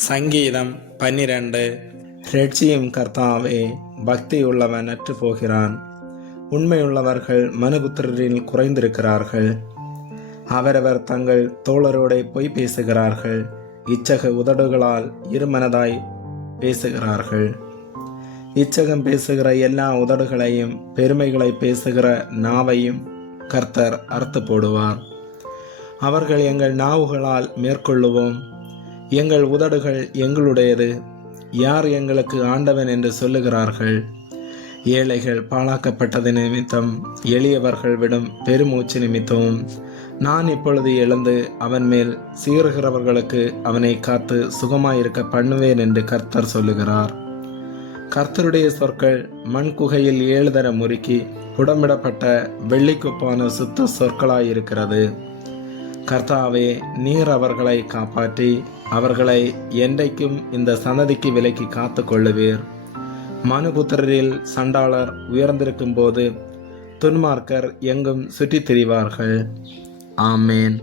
சங்கீதம் 12. ரட்சியும் கர்த்தாவே, பக்தியுள்ளவன் அற்று போகிறான். உண்மையுள்ளவர்கள் மனுபுத்திரரில் குறைந்திருக்கிறார்கள். அவரவர் தங்கள் தோழரோட பொய் பேசுகிறார்கள். இச்சக உதடுகளால் இருமனதாய் பேசுகிறார்கள். இச்சகம் பேசுகிற எல்லா உதடுகளையும் பெருமைகளை பேசுகிற நாவையும் கர்த்தர் அறுத்து போடுவார். அவர்கள் எங்கள் நாவுகளால் மேற்கொள்ளுவோம், எங்கள் உதடுகள் எங்களுடையது, யார் எங்களுக்கு ஆண்டவன் என்று சொல்லுகிறார்கள். ஏழைகள் பாழாக்கப்பட்டது நிமித்தம், எளியவர்கள் விடும் பெருமூச்சு நிமித்தமும் நான் இப்பொழுது எழுந்து அவன் மேல் சீறுகிறவர்களுக்கு அவனை காத்து சுகமாயிருக்க பண்ணுவேன் என்று கர்த்தர் சொல்லுகிறார். கர்த்தருடைய சொற்கள் மண் குகையில் 7 தர முறுக்கி புடமிடப்பட்ட வெள்ளிக்குப்பான சுத்த சொற்களாயிருக்கிறது. கர்த்தாவே, நீர் அவர்களை காப்பாற்றி அவர்களை என்றைக்கும் இந்த சந்ததிக்கு விலக்கி காத்து கொள்ளுவீர். மனுபுத்திரரில் சண்டாளர் உயர்ந்திருக்கும் போது துன்மார்க்கர் எங்கும் சுற்றித் திரிவார்கள். ஆமேன்.